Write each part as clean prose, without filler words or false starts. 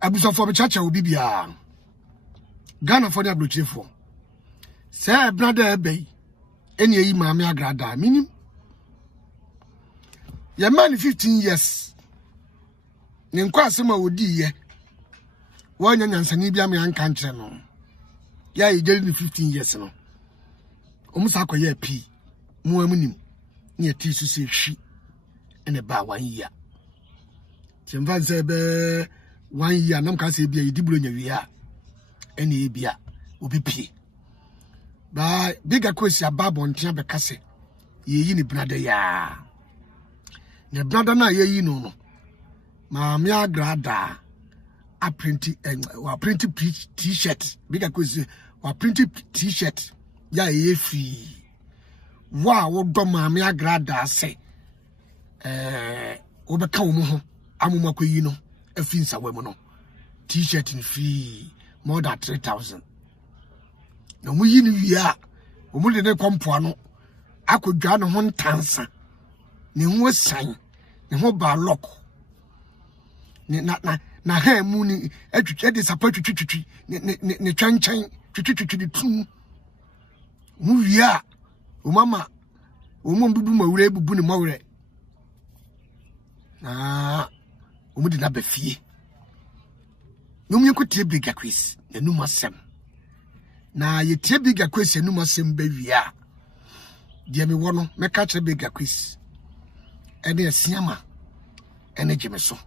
abusa for chacha obi bia Ghana for the abrochefo say brother ebe eni eyi maame agrada minim ye man 15 years ne nkwa asema odi ye wanya nyansani bia me anka nkyere no ya ejeri ni 15 years no omusa akoye pi mu amunim ne ati su se hwi ene ba 1 year timvan se be 1 year nam ka se bia yidi bulo nya wi a ene e bia obi pie ba biga kwesi ababo ntia be kase yeyi ni brother ya ne brother na yeyi no maame agrada a printing t-shirt biga kwesi wa printing t-shirt ya yefi wa wo do maame agrada se wo be ka wo ho amuma koyi no afi nsawe mu no t-shirt ni free more than 3,000 no mu yi ni wia o mu de ne kompo no akodwa no ho ntansa ne ho san ne ho ba lock ne na ha mu ni atwitwe de sapa twitwi ne twanchan twitwi de tum mu wia o mama o mu bubu mawure bubu ne mawure o mu de na bafie no mu yekotie Bigger Quiz enu masem na yetie Bigger Quiz enu masem ba wia de me wono meka kire Bigger Quiz ene asiama ene geme so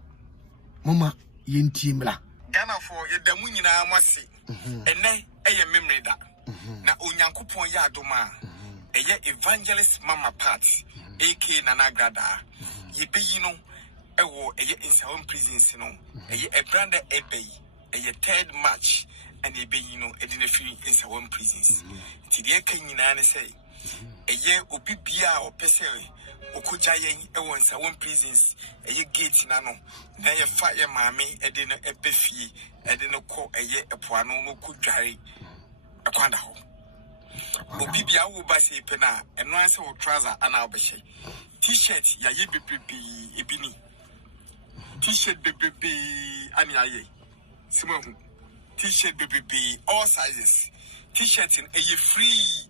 mama yentie mla Ghana for yedamu nyina amase ene eye memreda na onyankopon ya adoma eye evangelist mama part AK Nana Grada yebeyi no ewo eye insawon prisons no eye ebranda ebeyi eye third match and yebeyi no edina free insawon prisons ti de kan nyina ne say eye obi bia opese okoja yen ewo insawon prisons eye gate na no na ye fa ye maame edina ebefie edina ko eye epoano no kodware akwanda ho obi bia wo ba se pena eno anse wo trouser ana obehye t-shirt ya ye bebrebe ebini t-shirt bebrebe ani aye simahu t-shirt bebrebe all sizes t-shirt in a free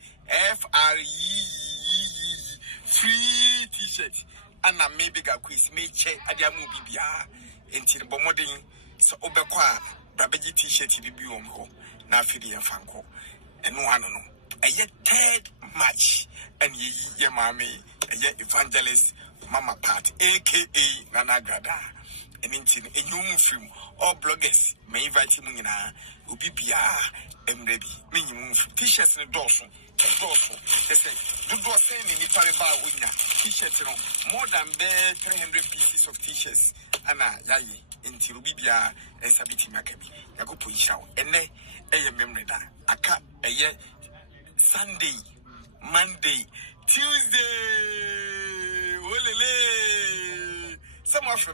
free t-shirt ana me Bigger Quiz me che adiamu bibia enti bomodin so obekwa brabeji t-shirt bibi wonko na afidi enfanko eno ano no eye third match and ye mame eye evangelist mama part aka Nana Grada and in a new film all bloggers may invite him in a ubibia emrebi minimum t-shirts in the dorsal they say do saying in Ipariba winya t-shirts more than 300 pieces of t-shirts ana yayi into ubibia and sabiti makabi yakupu ishaw ene eye memreda aka eye Sunday, Monday, Tuesday. Olele. Some of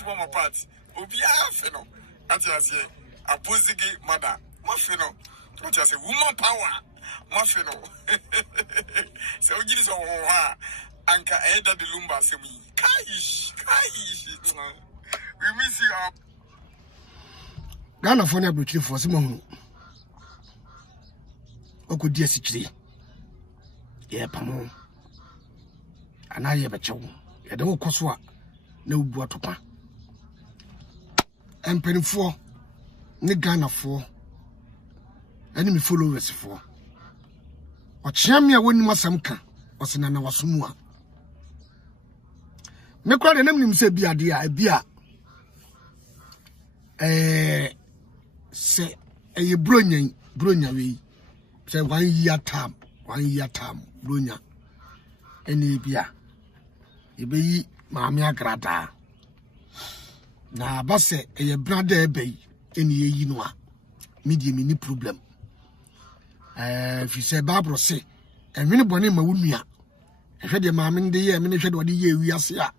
you my part. Obia feno. Ati a buzigi mother. Mafino. What you say? Woman power. Mafino. So you just Anka Eda de Lumba semi. Kaish. We miss you up. Ghana for na butchi for some okodi asichiri ye pamo ana ye bechewo ye de wokoso a na ubu atopa empenifo ne Ghana for ani me followers for ochiamia woni masam ka osena na wasomu a me kwa de namnim se bia de a bia se eye bronya we say 1 year term bronya eni bia ebeyi maame agrada na base eye brother ebeyi eni yeyi no a media mini problem fi say babro say enwene bone ma wonua ehwe de maame nde ye me ne hwe de ode ye wiase a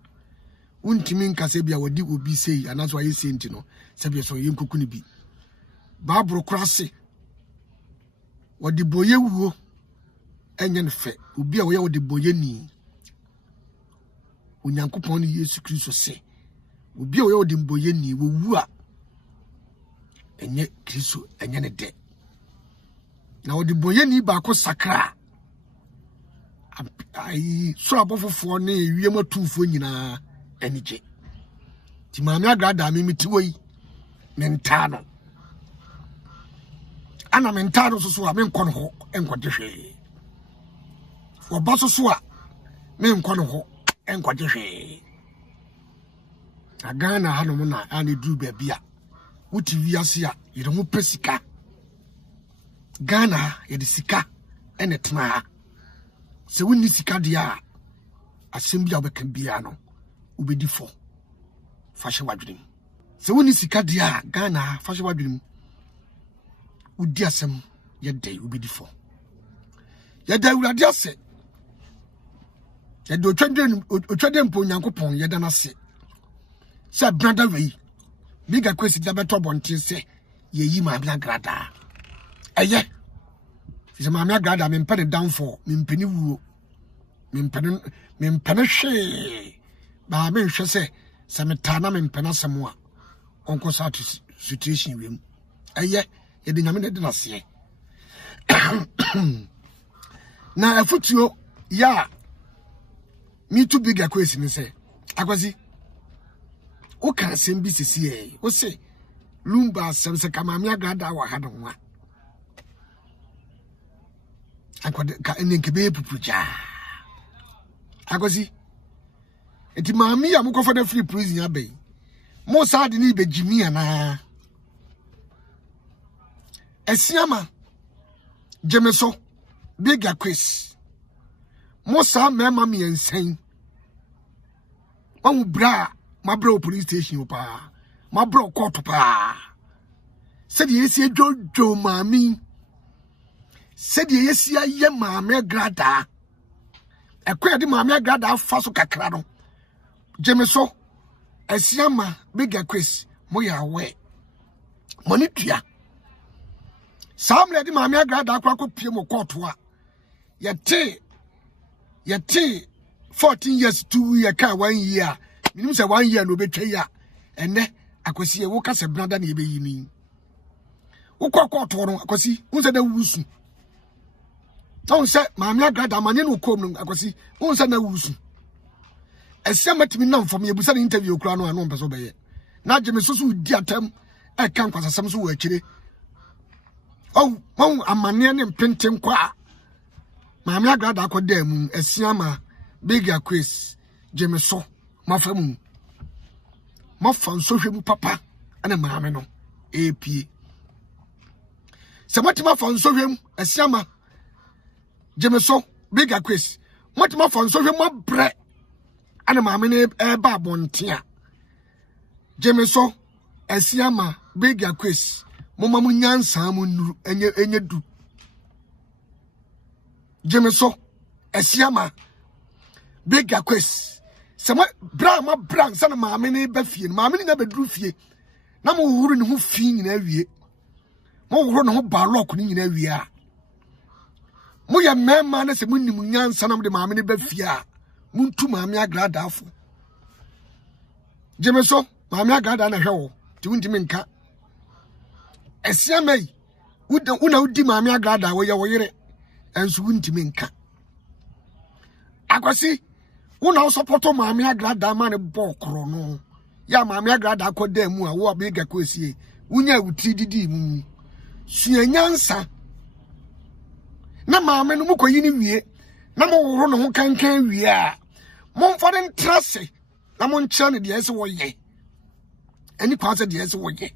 untimi nkase bia wodi obi sei anaso aye senti no se bia so ye nkoku ne bi babro krase wodi boye wuo enye ne fe obi a wo ye wodi boye ni onyankopon ni Yesu Kristo se obi a wo ye wodi boye ni wo wu a enye kristo enye ne de na odi boye ni ba ko sakra ai so abofofo ne wiem atufo nyina enije ti maame agrada me mitiwo yi mentano ana mentano so a me nkɔ no ho enkɔde hwe oba so a me nkɔ no ho enkɔde hwe agana hanom na ani duru ba bia wuti wiase a yere ho pesika Ghana yede sika ene tena se wonni sika dia assembly obeka bia no ubedi fo fashe wadwene se wonni sika dia Ghana fashe wadwene udi asem yede ubedi fo yede awurade ase yede otwade mpo nyankopon yede na se se brother wey biga kwesi da beto bontin se yeyi ma bla grada eye se ma me agrada me mpene down for me mpene wuo me mpene hwe ba me hwe se me tana me mpene asemo a onko sa situation wiem eye ye de nyame de na se na afutuo ya me too big akwesi ni se akwasi o kan sembi sisi e o se lumba asem se kama me agrada wa ha no a akwade ka enkebe pupuja agozi eti maami ya mukofo na free prison ya be mo sa de ni be jimi ana esiama jemeso big quiz mo sa mema mi ensen wan bra ma bra police station opa ma bra court pa se de esi jojo maami said yes ya maame grada ekwa de maame grada fa so kakra no jemeso esiama big quiz mo ya we money tua samle de maame grada akwa ko pie mo court a yete 14 years 2 year ka 1 year minim say 1 year no betwa ya ene akwasi e wo ka se brada na ebeyi ni wo court no akwasi wo se da wusu don't say maame agrada manye no kom no akwasi won say na wusu ese matimi nam fom yebusa na interview kura no ano mpeso beye na je mesusu di atam e kan kwasasam so wa kire won amane ne mpenten kwa maame agrada akoda mu esiama big quiz je meso mafamu mafan so hwemu papa ana maame no epie se matima fan so hwemu esiama jemeso big quiz motima fon so hwemo bre ana maame ne ba bontia jemeso esiama big quiz moma mu nyansa mu nuru enye du jemeso esiama big quiz sama bra ma bra sana maame ne ba fie maame ne na bedru fie na mo huru ne ho fie nyina wie mo huru ne ho ba lock ne nyina wie a moye mema na se munnim nyansa nam de maame ne ba fia muntu maame agrada afo jemeso maame agrada na hwewo ti wuntimi nka esiamai una udi maame agrada wo ye wo yere enso wuntimi nka akwasi una support maame agrada ma ne bokro no ya maame agrada akoda mu a wo abega kosie wunya wuti didi mu sua nyansa na maame no mukoyi ni wie na mo woro no ho kankan wie a mo mfode ntrase na mo nkyere ne de ese wo ye ani kwa se de ese wo ye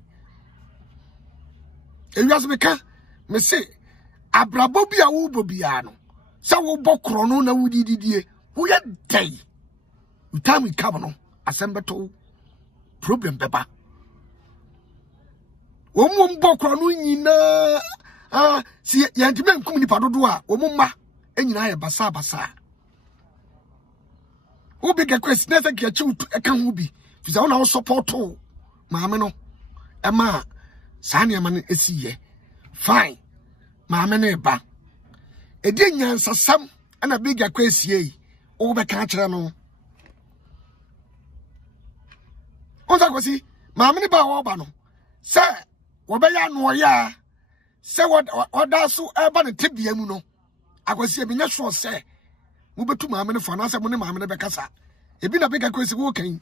ewiase beka me se abrabo bia wo bobia no se wo bokro no na wudi didie wo ye dai utami kam no asembeto problem beba wo mo bokro no nyina si yantime nkum nipa dodo a omumma enyina ye basa wo big quest na take achieve eka ho bi fiza wona wo support maame no ema sane ma no esiye fine maame no ba edi nyansa sam ana big quest yi wo be ka kire no onza kwasi maame no ba wo ba no se Wobaya no ya. Say what so eba ne tibia mu no. Akwasi ebi nya sure say. Mubetu maame ne fo na say mo ne maame ne bekasa. Ebi na bega kwesi wo kan.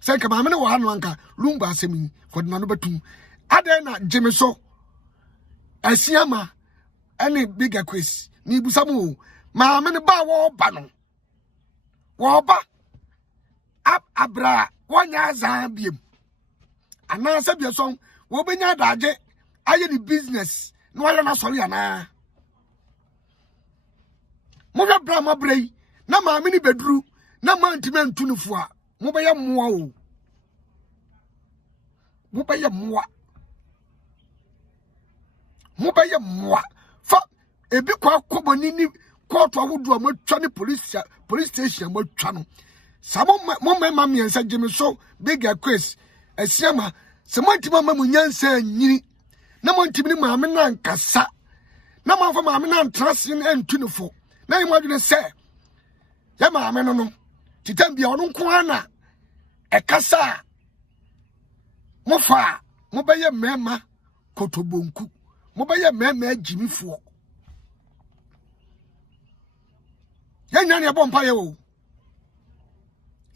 Say ka maame ne wo hanu anka lumba asemi for na no betum. Ade na Jimmy so. Asiama ene bega kwesi. Ni busamu maame ne ba wo ba no. Wo ba abra wonya zambiem. Ana se bia so wo benya daje aye ni business no ayo na sori ana. Mo hwe bra ma brei na maame ni bedru na mantime ntunufo a mo be ye moa o. Mo be ye moa. Mo be ye moa. Fa ebi kwa koboni ni court awodu a mo twa ni police station mo twa no. Samo mo mema miensa Jimmy so bigger quiz asiama se montima mamu nyansa nyini na montimi ni maame na nkasa na manfa maame na ntrase entunufo na yimo adwene se ya maame no titambia ono nko ana ekasa mo fa mo beye mema kotobonku mo beye mema Jimmyfo yenya ne bompa ye o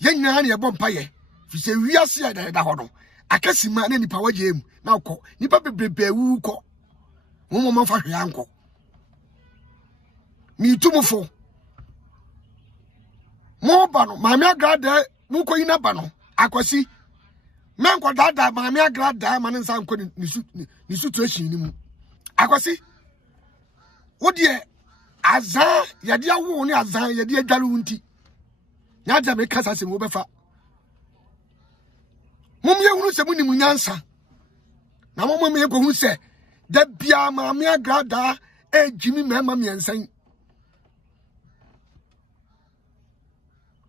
yenya ne bompa ye fi se wiase ya da ho no akasima na nipa waje mu na ukọ nipa bebrebe wu ukọ mo ma fa hwe anko mi tumufo mo ba no maame agrada mu ko yina ba no akwasi menko dada maame agrada ma ne nsa nko ni situation ni mu akwasi wodie azan yade awo ni azan yade adwalu nti nya ja me kasa se mo befa mum ye hunu se muni munyansa na mum me ko hu se da bia maame agrada Jimmy mema miensan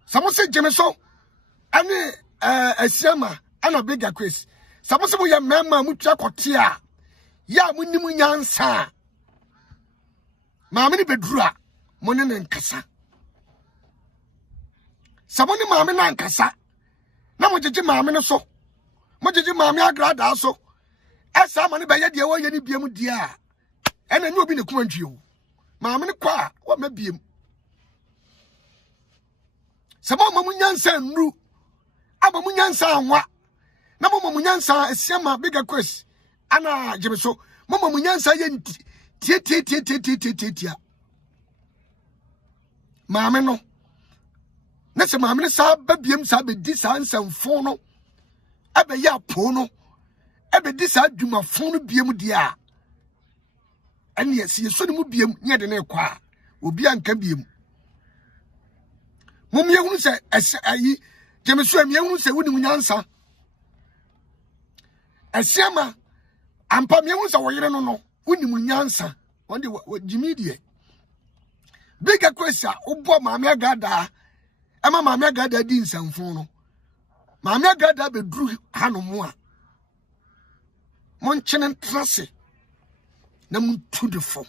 samose Jimmy so ane asiama ana bigger quiz samose mo ye mema mutwa kote a ya muni munyansa maame ni bedrua mo ne nkasa samone maame na nkasa na mo jeje maame no so mo jeje maame agrada so esa ma ne be ye de wo ye ni biem die a ena ni obi ne kumantwi o maame ne kwa wo ma biem sabo ma munyansa nru aba munyansa anwa na mo munyansa esiama bigger quest ana Jimmy so mo munyansa ye tie maame no na se maame ne sa ba biem sa be di sa nsamfo no abe ya po no abe di sa dwumafo no biem dia a ene yesi yeso ne mu biem nye de na ekwa obi anka biem mum ye hunu se ayi Jimmy so am ye hunu se woni munyansa asiama ampa me hunu se wo yere no woni munyansa onde Jimmy die bigger question obo maame agrada ama maame agrada di nsamfo no maame agrada be dru hanomo a monchene trase na muntu defo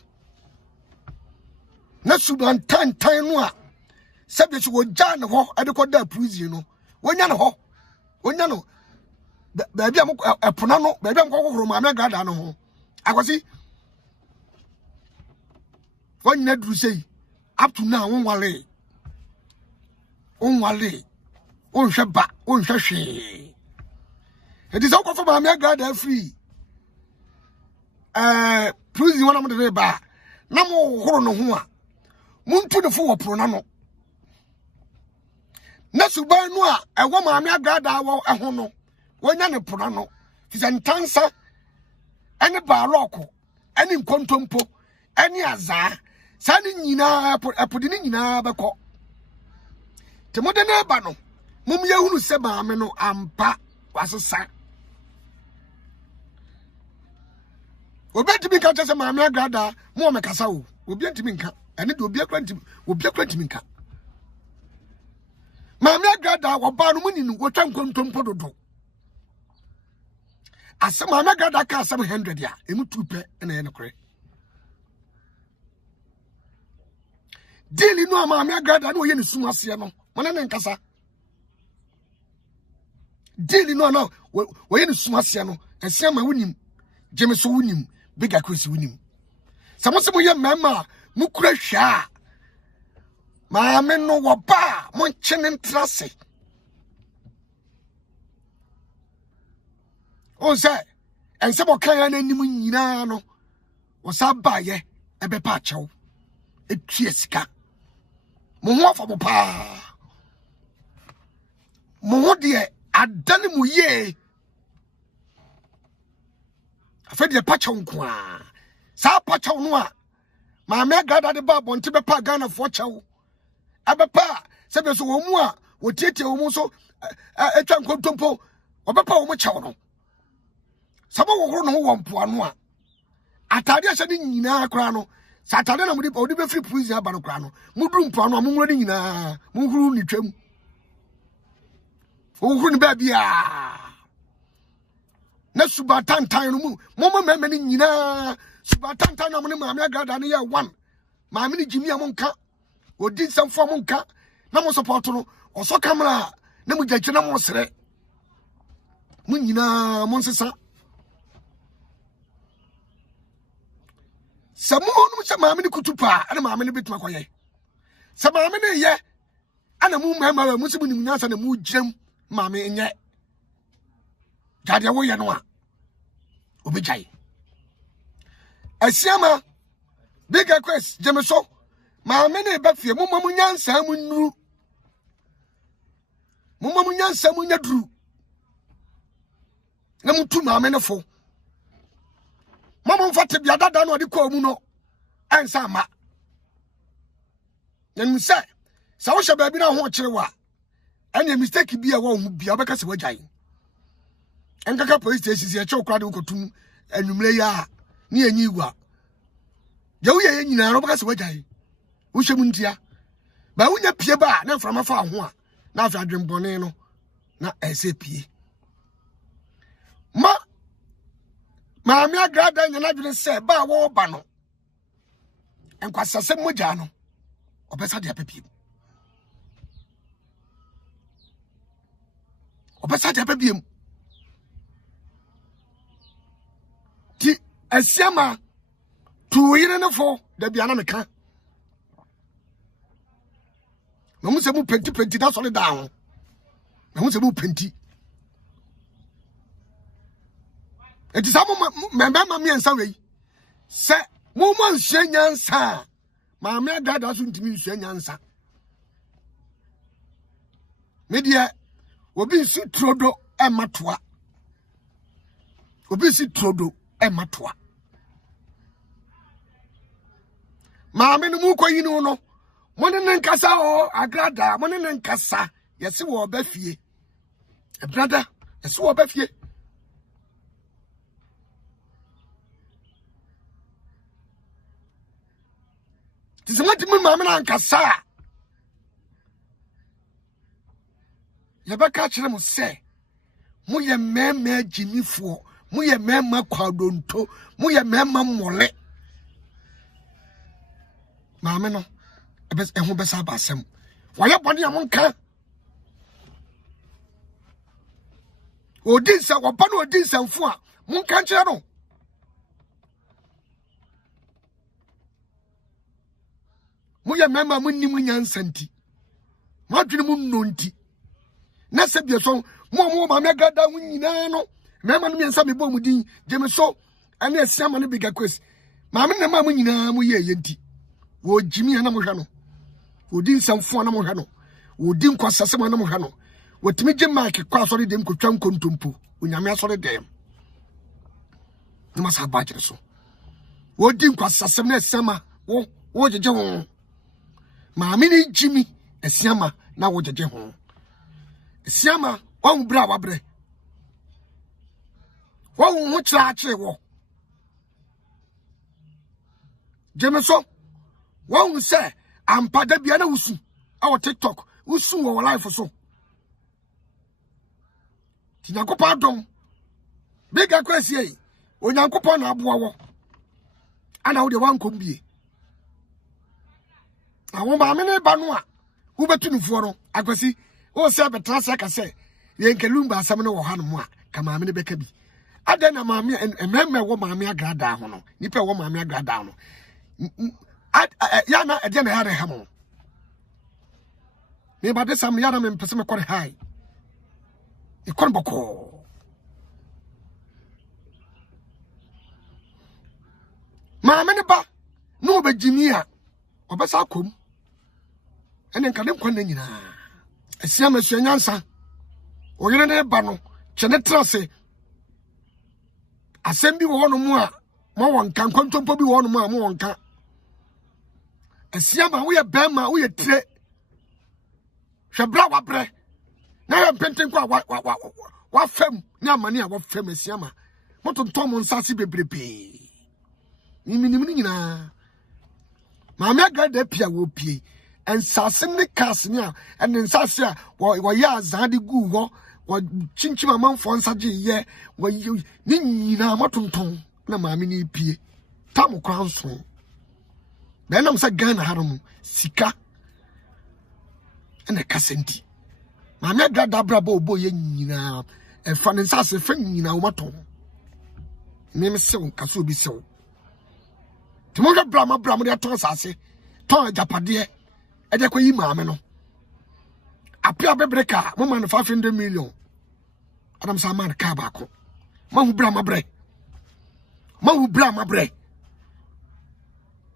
na sudan tan no a sabe so woja ne ho ade ko da prison no wonya ne ho wonya no ba bia mo epona no ba bia mo kokoro maame agrada no ho akwasi wonya dru sei up to now onwale onhweba onhwehwe it is all for maame agrada free prison wana mo de ba na mo horo no ho a muntu de fo wo pro na no na suban no a ewo maame agrada wo ho no wonya ne pro na no fisantansa ene ba loko ene nkontompo ene azaa sani nyina apodi ni nyina beko temode na ba no mum ye hunu se maame no ampa wasesa obi ntimi nka chese maame agrada mo me kasa o obi ntimi nka ene de obi akra ntimi nka maame agrada wo ba no muni no wo twa nkontompo dodo asa maame agrada ka 700 ya emu tupe ene ene kore dili no ama me agrada no ye ne sumase no mona ne nkasa dili no wo ye ne sumase no esia ma wonim James Winim, bigger Chris Winim. Some of your mamma, Mukrasha. My men no wapa, Monchen and Trassy. Oh, sir, and some kind of Nimunano was up by ye, a bepacho, a chiesca. Mo for papa. Mo dear, I done mu ye. I fed the patchon qua. Sa patchon noa. My mare got at the bab on Tibepa Ghana for chow. Abapa, Sabes Omua, would take your moso a tranquil tumpo, or Papa Omochano. Some will run one poanoa. Atadia said in Nina Crano. Saturday, I'm going to free prison about Crano. Mudrum Pano, Mungrin, Mungru Nichum. Oh, baby, Nasubatan Time, Mama Mammy Nina, Subatan Time, Mamma Gardania 1. Mammy Jimmy Amonka, or did some for Monka, Namo Supporto, or so camera, Namu Janamosre. Munina Monsesa. Some mammy kutupa, and a mammy bit macoye. Some mammy, yeah, and a moon mamma, Muslim Nas and a mood gem, mammy, and yet. Jadia Woyanoa Obijay. A Siama bigger quest, Jemaso, mammy, Buffy, Mumamunyan Samun Mumamunyan Samunya drew. Namutu mammy fo. Mamma Fatty Biada no di Comuno and Sama. Then say, Sawasha baby now watch wa. And your mistake be a one be a becas wajay. And Kaka police station is a choke crowd to and you lay near Niwa. Joey in Robacas wajay. Ushamuntia. But when you peer back, now from a far one, now I drink Boneno, not SAP. Mammy, I grabbed and I didn't say, Ba war bano. And Quassa Mojano, or better, dear people. Or better, dear people. A Siama, 2 years and 4, the Bianamica. Mamusamu Penty, that's all down. Mamusamu Penty. It is my mammy and Sawi. Say, woman, Shanyan, sir. My mere dad doesn't mean Shanyan, sir. Media will be si trodo and matua. Will be si trodo and matua. Mammy, no more, you know. One and Cassa or Agrada, one and Cassa. Yes, you were Beffy. A brother, a swab Beffy. Tis what me mamma and Cassa. Never catch them say. Muya meme Jimmy for, Muya mema quadronto, Muya mema mole. Mamma no, a best and who best about some. Why up on your monka? O this or Pano this and four, Moncanchero. Muya mema Munimunian senti. Madrimun nonti. Nasabia song, Momo, my mega down winano. Mamma me and Sammy Bomudin, Jemeso, and yes, some on a bigger quest. Mamma and Mamma yenti. Wo Jimmy and Amorano. Wo din some fun Amorano. Wo din Quasasama Amorano. What me Jim Mike cross on them could come contumpo. When you may sorry them. You must have budget so. Wo din Quasasama summer. Wo, what the John. Mammy Jimmy, a Siama, now what the John. Siama, one brava bre. One watch that war. Jameson, one say, I'm Padabiana Usu, our TikTok, Usu, our life or so. Tinaco pardon. Bigger question, when Uncle Pona Bois. And how the one could be. I want my many banua. Who between for I could see, oh, sir, but trans like I say, the Yankalumba, some of Hanua, come on, many baby. Adena maame ememe wo maame agrada ho no. Nipa wo maame agrada no. Ya na ede na ya reha mo. Me ba de sam ya na me pese me kore hai. E kon boko. Maame ne ba no be jimia. Obesa kom. Ene nka dem kon na nyina. Asia masua nyansa. Oyere ne ba no, chene trase. Asem bi wo no mu a, mo wonka kwantompo bi wo no mu a mo wonka. Asia ma wo ye bema, wo ye tire. Hwebra wabre. Na ye penten kwa wa fam, ni amane a wo fam asia ma. Motonton mo nsase bebrebe. Minim ni nyina. Maame agada pia wo pie. Ensase ne kas ni a en nsase a wo ya azade gu ho wo chinchima manfo nsaje ye wo ni nyina matonton na maame ni pie tam kwa nso be nam sa Ghana harum sika ene kasenti maame agada braba obo ye nyina efa ne nsase fa nyina wo maton meme sew kaso bi sew timo ga brama de ton sase ton japade ede ko yi maame no apia bebreka mo man 500 million adam sa man ka ba ko mahu brama bre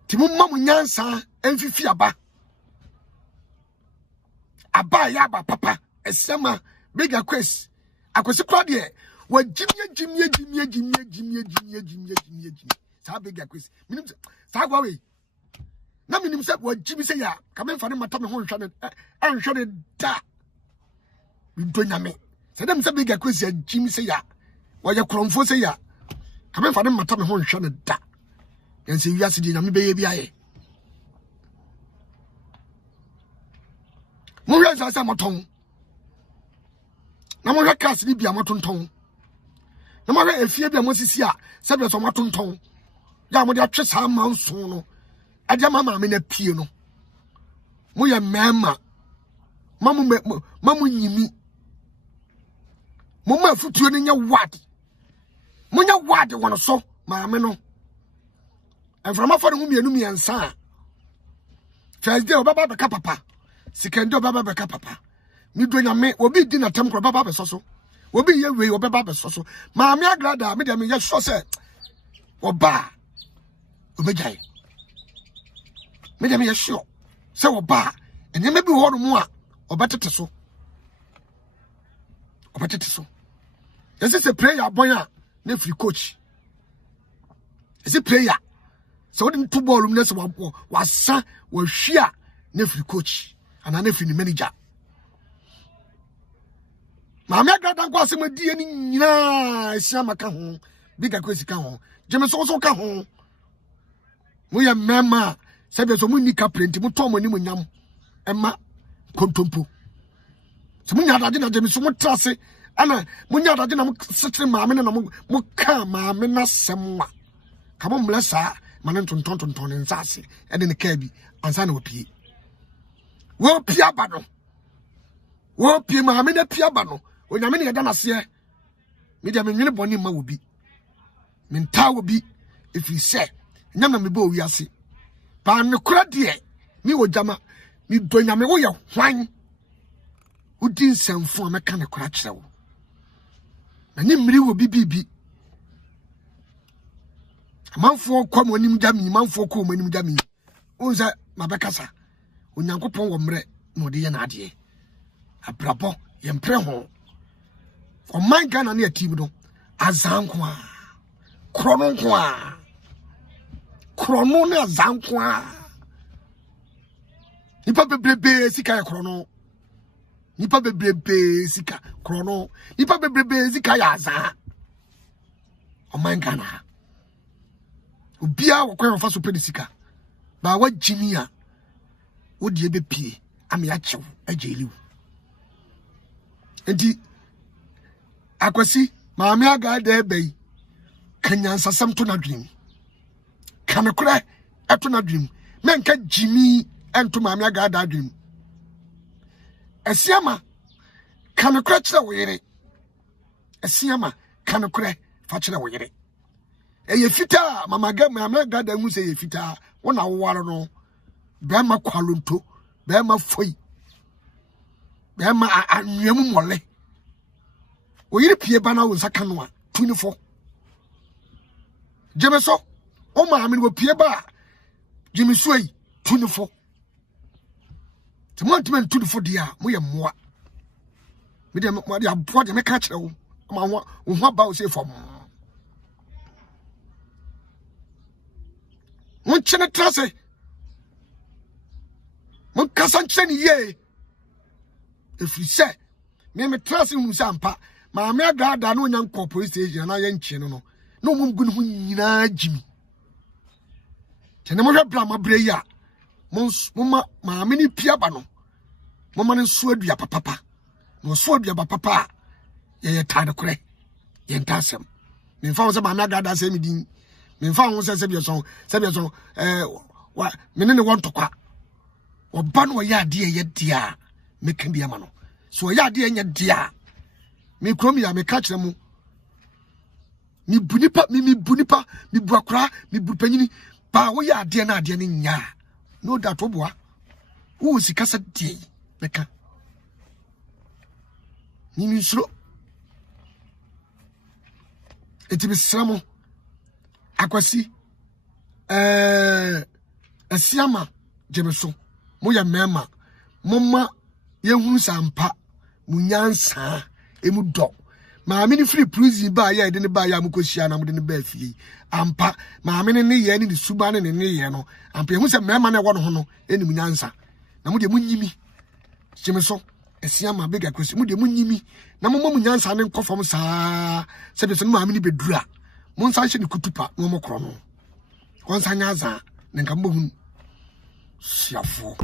timo mamu nyansa enfifi aba ya ba papa esema bigger quest akosi kwa de wa jimye sa bigger quest minim sa gwa we na minim se wa jimi se ya ka me fa ne mata me ho nhwa ne anhwe ne da bido nyame se dem se bigger quest ya jimi se ya wa ya kromfo se ya ka me fa ne mata me ho nhwa ne da yan se wiase di nyame be ye biaye mo hwe sa moton na mo hwe kas ni bia motonton na mo hwe efie bia mo sisi a se bia so motonton ya mo de atwe sa manso no adia mama me na pie no mo ye mema mamu nyimi mo ma futuo no nya wad mo nya wad wono so maame no enframa fo ne hu mienu miensa first day obaba beka papa second day obaba beka papa mi do nyame obi di na tem kro baba be soso obi ye we obaba be soso maame agrada me de me ye so se oba obejai me dem ye sure se oba enye me bi ho no mu a obetete so ese se prayer boya na free coach ese prayer so we didn't ball room nese wasa wa hwia na free coach ana na free manager maame agada kwa asem die ni nyina esia maka ho bigger kwesi ka ho jeme so ka ho mo ya mema sebe so munni kaprenti mo to mo ni mo nyam ema kontompo so munya adade na jeme so mo trase ana munya adade na mo setre maame na mo ka maame na semwa ka mo mlesa manen tonton nsase ede ne ka bi ansa na opie wo pie abado wo pie maame na pie abano onyame ne yeda na se me dia me nwene boni ma wo bi me nta wo bi efi se nyam na me bo wi ase pa ne kura de mi wo jama mi do nyame wo ye hwan udi nsamfo a meka ne kura kire wo na ni mmiri wo bibibi manfo kwa monim jami manfo kwa monim jami unza mabekasa onyankopon wo mre no de ye na ade abrabo ye mpre ho o man Ghana na team do azanko a krono na azanko a nipa bebrebe sika ya krono nipa bebrebe sika krono nipa bebrebe sika ya azan o man Ghana obia wakwa fa so pedisika ba wa jimia wodi ebe pie ame achew ageliw enti akwasi maame aga da ebe kanyansa samto na dream kanekura eto na dream menka jimi ento maame aga da dream esiama kanekura kire wo yere esiama kanekura fa kyerɛ wo yere eye fita mama ga da mu sɛ ye fita wona woware no be ma kwalonto be ma foi be ma anwam mole o yiri pie ba na wo nsaka no a tunifo jemeso o ma me wo pie ba jemeso yi tunifo timontiment tunifo dia mo ye moa me de mo de abo de me ka kire wo ma wo ho ba wo se fom mo chene trase mo kasanche ni ye efrise me trase hu sampa ma me agada na onya nkọ police station na ye nche no no mo mgu no nyina jimi tene mo hwe bra ma bre ya mo ma me ni pia ba no mo ma ne so adua papa no so adua papa ye tade kore ye ntasem me fa wo se ma me agada se me din me fa wo se bi so wa me ne won tokwa oba no ya de ye dia me kan bia ma no so ya de nya dia me krom ya me ka kire mu mi bunipa mi bu akra mi bu panyini ba wo ya de na ade ne nya no that oboa wo si kasa die beka ni nsuro eti bisramo akwasi asiama jebeso mo ya mema momma yehunu sampa munyansa emu do maame ni free prison ba ya de ne ba ya mukohia na mo de ne ba fie ampa maame ne ye ni suba ne ye no ampa ehun se mema na ewo no ho no eni munyansa na mo de munyimi jemeso asiama bega kwesi mo de munyimi na mo munyansa ne nkofom saa se be so maame ni bedura mo nsa hye ne kutupa no mo kro no won sa nyaza ne nka mo hun siafo